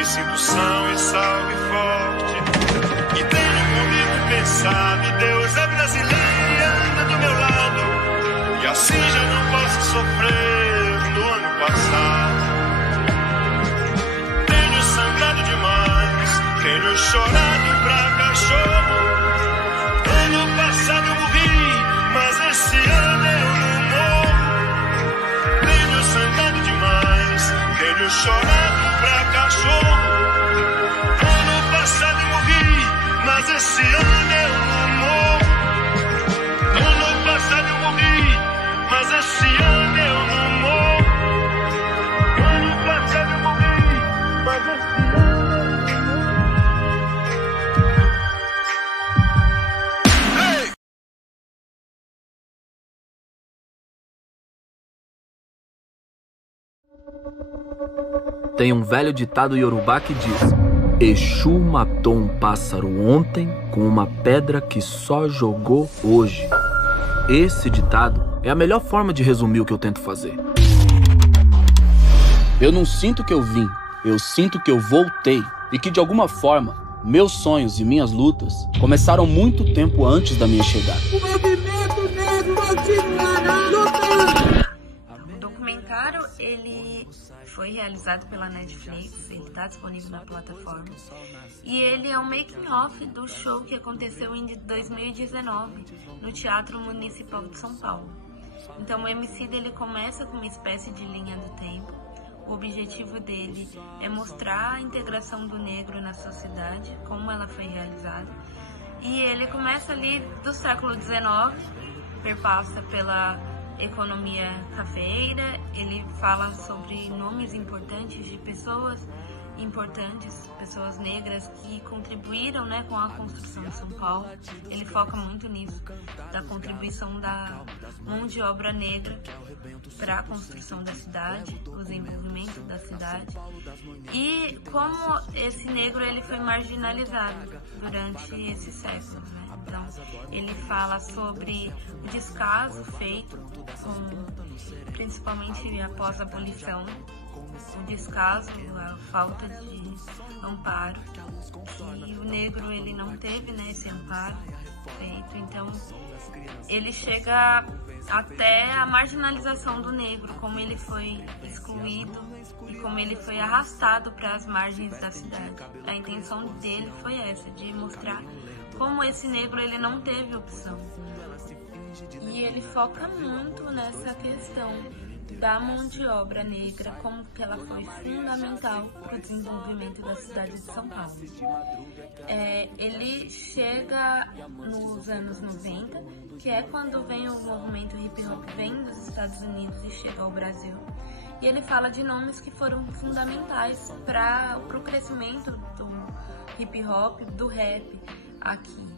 me sinto são e salve forte. E tenho comigo pensado, Deus é brasileiro e anda do meu lado. E assim já não posso sofrer no ano passado. Tenho sangrado demais, tenho chorado pra cachorro. Ano passado eu morri, mas esse ano eu não morro. Tenho sangrado demais, tenho chorado pra cachorro. Ano passado eu morri, mas esse ano eu não morro. Ano passado eu morri, mas esse ano eu não morro. Ano passado eu morri, mas esse ano eu não morro. Tem um velho ditado iorubá que diz: Exu matou um pássaro ontem com uma pedra que só jogou hoje. Esse ditado é a melhor forma de resumir o que eu tento fazer. Eu não sinto que eu vim, eu sinto que eu voltei. E que de alguma forma, meus sonhos e minhas lutas começaram muito tempo antes da minha chegada. O movimento negro continuará lutando. O documentário, ele foi realizado pela Netflix, ele está disponível na plataforma. E ele é um making-off do show que aconteceu em 2019, no Teatro Municipal de São Paulo. Então o Emicida, ele começa com uma espécie de linha do tempo. O objetivo dele é mostrar a integração do negro na sociedade, como ela foi realizada. E ele começa ali do século XIX, perpassa pela economia cafeeira, ele fala sobre nomes importantes de pessoas importantes, pessoas negras que contribuíram, né, com a construção de São Paulo. Ele foca muito nisso, da contribuição da mão de obra negra para a construção da cidade, o desenvolvimento da cidade. E como esse negro ele foi marginalizado durante esses séculos, né? Então, ele fala sobre o descaso feito, principalmente após a abolição, o descaso, a falta de amparo, que o negro ele não teve, né, esse amparo feito. Então, ele chega até a marginalização do negro, como ele foi excluído e como ele foi arrastado para as margens da cidade. A intenção dele foi essa, de mostrar como esse negro ele não teve opção. E ele foca muito nessa questão da mão de obra negra, como que ela foi fundamental para o desenvolvimento da cidade de São Paulo. Ele chega nos anos 90, que é quando vem o movimento hip hop, vem dos Estados Unidos e chega ao Brasil. E ele fala de nomes que foram fundamentais para o crescimento do hip hop, do rap aqui.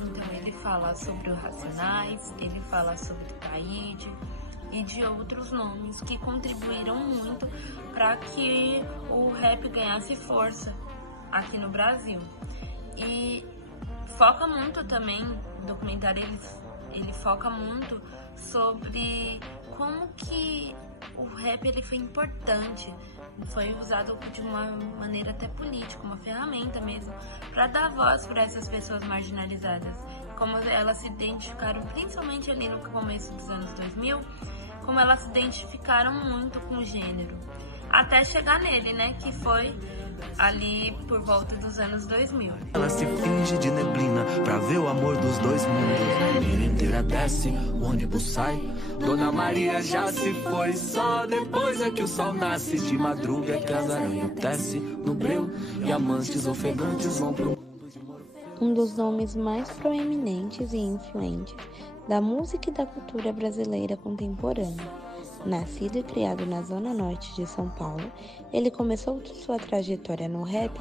Então ele fala sobre o Racionais, ele fala sobre o Taíde e de outros nomes que contribuíram muito para que o rap ganhasse força aqui no Brasil. E foca muito também, o documentário ele foca muito sobre como que o rap ele foi importante, foi usado de uma maneira até política, uma ferramenta mesmo, para dar voz para essas pessoas marginalizadas, como elas se identificaram, principalmente ali no começo dos anos 2000, como elas se identificaram muito com o gênero, até chegar nele, né, que foi ali por volta dos anos 2000. Ela se finge de neblina pra ver o amor dos dois mundos. A ilha inteira desce, o ônibus sai. Dona Maria já se foi, só depois é que o sol nasce. De madruga é que as aranhas tecem no breu e amantes ofegantes vão pro mundo de Morfeu. Um dos nomes mais proeminentes e influentes da música e da cultura brasileira contemporânea. Nascido e criado na zona norte de São Paulo, ele começou sua trajetória no rap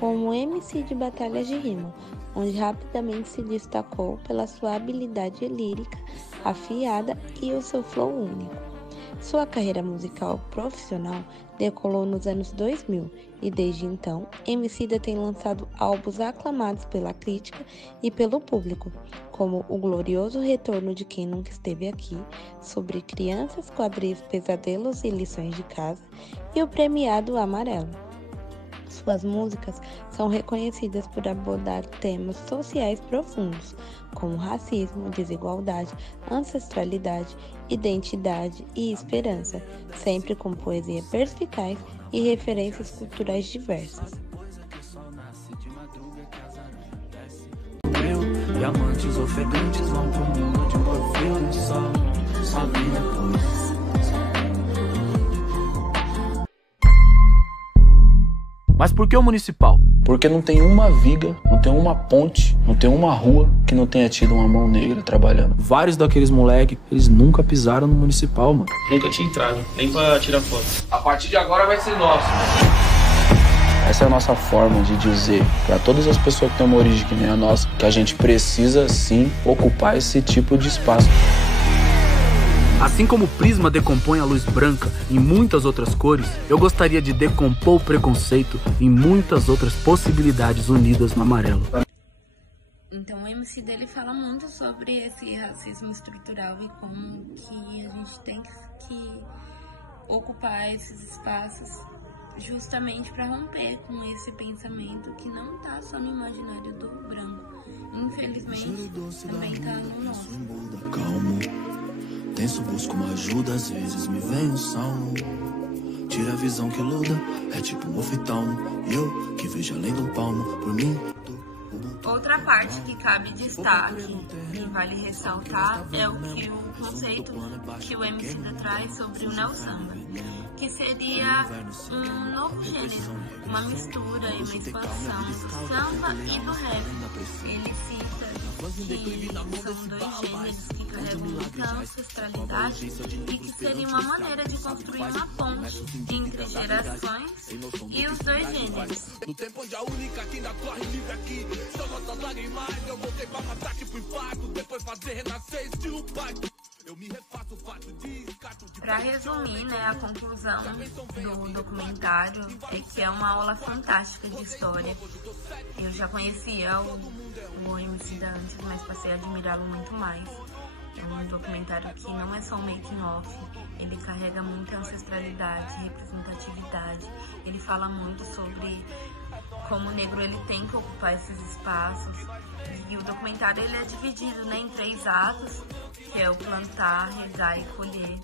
como MC de batalhas de rima, onde rapidamente se destacou pela sua habilidade lírica afiada e o seu flow único. Sua carreira musical profissional decolou nos anos 2000 e desde então, Emicida tem lançado álbuns aclamados pela crítica e pelo público, como O Glorioso Retorno de Quem Nunca Esteve Aqui, sobre crianças, quadris, pesadelos e lições de casa, e o premiado Amarelo. Suas músicas são reconhecidas por abordar temas sociais profundos, como racismo, desigualdade, ancestralidade, identidade e esperança, sempre com poesia perspicaz e referências culturais diversas. Diamantes ofegantes vão pro mundo de perfil de sol, só vem depois. Mas por que o municipal? Porque não tem uma viga, não tem uma ponte, não tem uma rua que não tenha tido uma mão negra trabalhando. Vários daqueles moleques, eles nunca pisaram no municipal, mano. Nunca tinha entrado, nem pra tirar foto. A partir de agora vai ser nosso. Essa é a nossa forma de dizer para todas as pessoas que têm uma origem que nem a nossa, que a gente precisa sim ocupar esse tipo de espaço. Assim como o prisma decompõe a luz branca em muitas outras cores, eu gostaria de decompor o preconceito em muitas outras possibilidades unidas no amarelo. Então o MC dele fala muito sobre esse racismo estrutural e como que a gente tem que ocupar esses espaços justamente para romper com esse pensamento que não está só no imaginário do branco. Infelizmente, também está no nosso. Calmo, tenso, busco uma ajuda, às vezes me vem um salmo. Tira a visão que luda, é tipo um oftalmo. E eu que vejo além do palmo, por mim. Outra parte que cabe destaque e vale ressaltar é o conceito que o Emicida traz sobre o neosamba, que seria um novo gênero, uma mistura e uma expansão do samba e do rap. Ele cita que são dois gêneros que carregam muita ancestralidade e que seria uma maneira de construir uma ponte entre gerações e os dois gêneros. No tempo onde a única que ainda corre livre aqui são nossas lágrimas, eu voltei pra matar tipo infarto, depois fazer renascer estilo pacto. Para resumir, a conclusão do documentário é que é uma aula fantástica de história. Eu já conhecia o Emicida antes, mas passei a admirá-lo muito mais. É um documentário que não é só um making off, ele carrega muita ancestralidade, representatividade. Ele fala muito sobre como o negro ele tem que ocupar esses espaços. E o documentário ele é dividido em 3 atos, que é o plantar, regar e colher.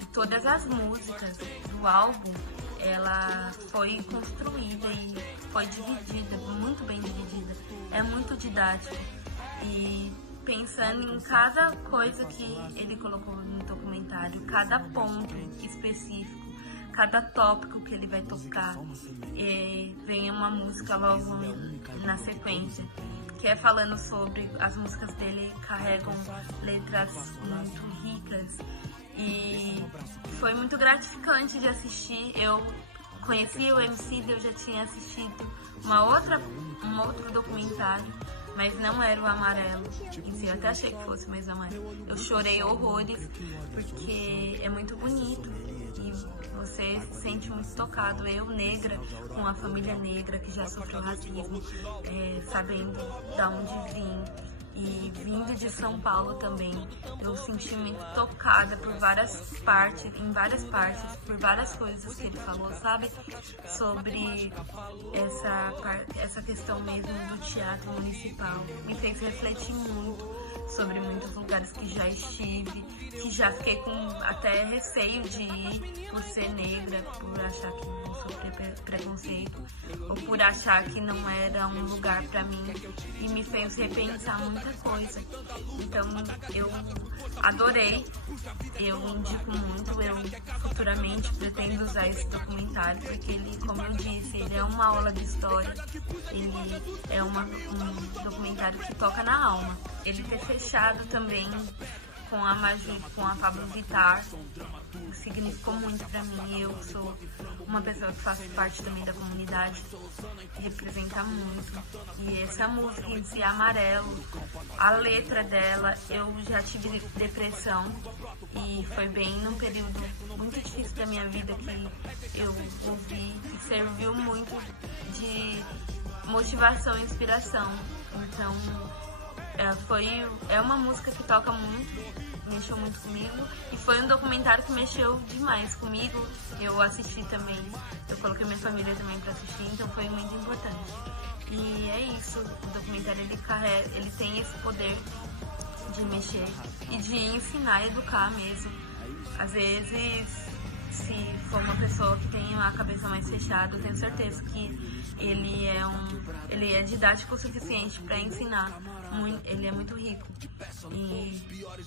E todas as músicas do álbum, ela foi construída e foi dividida, muito bem dividida. É muito didático. E pensando em cada coisa que ele colocou no documentário, cada ponto específico, cada tópico que ele vai tocar, vem uma música logo na sequência, que é falando sobre as músicas dele carregam letras muito ricas e foi muito gratificante de assistir. Eu conheci o Emicida, eu já tinha assistido um outro documentário, mas não era o Amarelo. Eu até achei que fosse mais amarelo. Eu chorei horrores porque é muito bonito e você se sente muito tocado. Eu, negra, com uma família negra que já sofreu racismo, sabendo de onde vim e vindo de São Paulo também, eu senti muito tocada por em várias partes, por várias coisas que ele falou, sabe? Sobre essa questão mesmo do teatro municipal. Me fez refletir muito sobre muitos lugares que já estive, que já fiquei com até receio de ir por ser negra, por achar que vou sofrer preconceito, ou por achar que não era um lugar pra mim, e me fez repensar muita coisa. Então eu adorei, eu indico muito, eu futuramente pretendo usar esse documentário, porque ele, como eu disse, ele é uma aula de história, ele é um documentário que toca na alma. Ele ter fechado também com a Maju, com a Pablo Vittar, significou muito pra mim. Eu sou uma pessoa que faz parte também da comunidade, representa muito. E essa música em si, Amarelo, a letra dela, eu já tive depressão e foi bem num período muito difícil da minha vida que eu ouvi e serviu muito de motivação e inspiração. Então é uma música que toca muito, mexeu mexeu muito comigo e foi um documentário que mexeu demais comigo. Eu assisti também, eu coloquei minha família também pra assistir, então foi muito importante. E é isso, o documentário ele tem esse poder de mexer e de ensinar, educar mesmo. Às vezes, se for uma pessoa que tem a cabeça mais fechada, eu tenho certeza que ele é didático o suficiente para ensinar. Ele é muito rico. E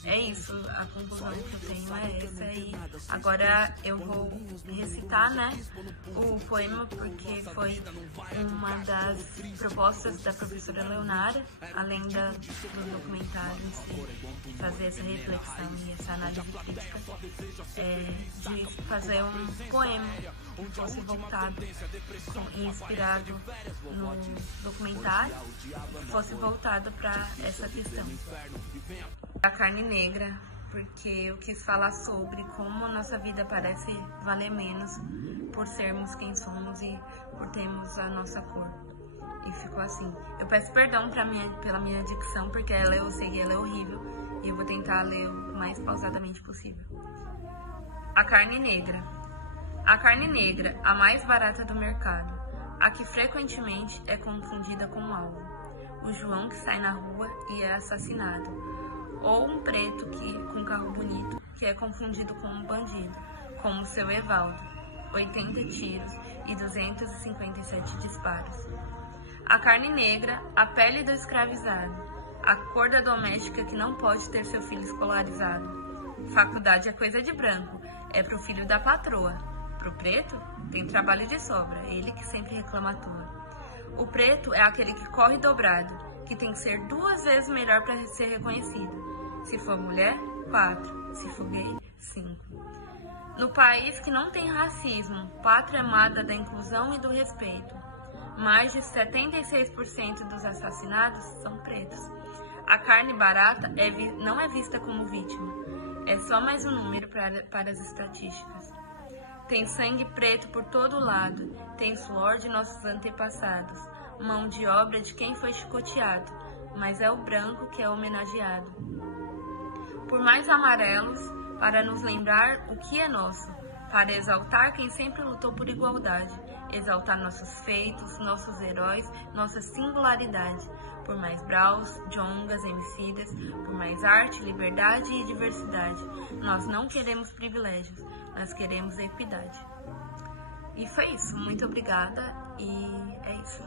é isso, a conclusão que eu tenho é essa. E agora eu vou recitar, né, o poema, porque foi uma das propostas da professora Leonara, além do documentário em si, fazer essa reflexão e essa análise crítica, de fazer um poema que fosse voltado e inspirado no documentário, que fosse voltado para essa questão da carne negra, porque eu quis falar sobre como nossa vida parece valer menos por sermos quem somos e por termos a nossa cor. E ficou assim. Eu peço perdão pela minha dicção, porque eu sei que ela é horrível, e eu vou tentar ler o mais pausadamente possível. A carne negra. A carne negra, a mais barata do mercado, a que frequentemente é confundida com alvo. O João que sai na rua e é assassinado. Ou um preto com carro bonito, que é confundido com um bandido, como o seu Evaldo. 80 tiros e 257 disparos. A carne negra, a pele do escravizado, a cor da doméstica que não pode ter seu filho escolarizado. Faculdade é coisa de branco, é pro filho da patroa. Pro preto, tem trabalho de sobra, ele que sempre reclama à toa. O preto é aquele que corre dobrado, que tem que ser 2 vezes melhor para ser reconhecido. Se for mulher, 4. Se for gay, 5. No país que não tem racismo, pátria amada da inclusão e do respeito, mais de 76% dos assassinados são pretos. A carne barata não é vista como vítima, é só mais um número para as estatísticas. Tem sangue preto por todo lado, tem suor de nossos antepassados, mão de obra de quem foi chicoteado, mas é o branco que é homenageado. Por mais amarelos, para nos lembrar o que é nosso, para exaltar quem sempre lutou por igualdade, exaltar nossos feitos, nossos heróis, nossa singularidade, por mais braus, jongas, emicidas, por mais arte, liberdade e diversidade. Nós não queremos privilégios, nós queremos equidade. E foi isso, muito obrigada e é isso.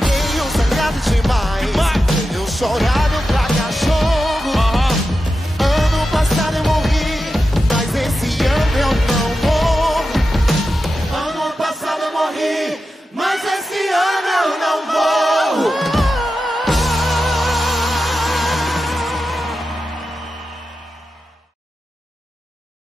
Tenho sangrado demais, tenho chorado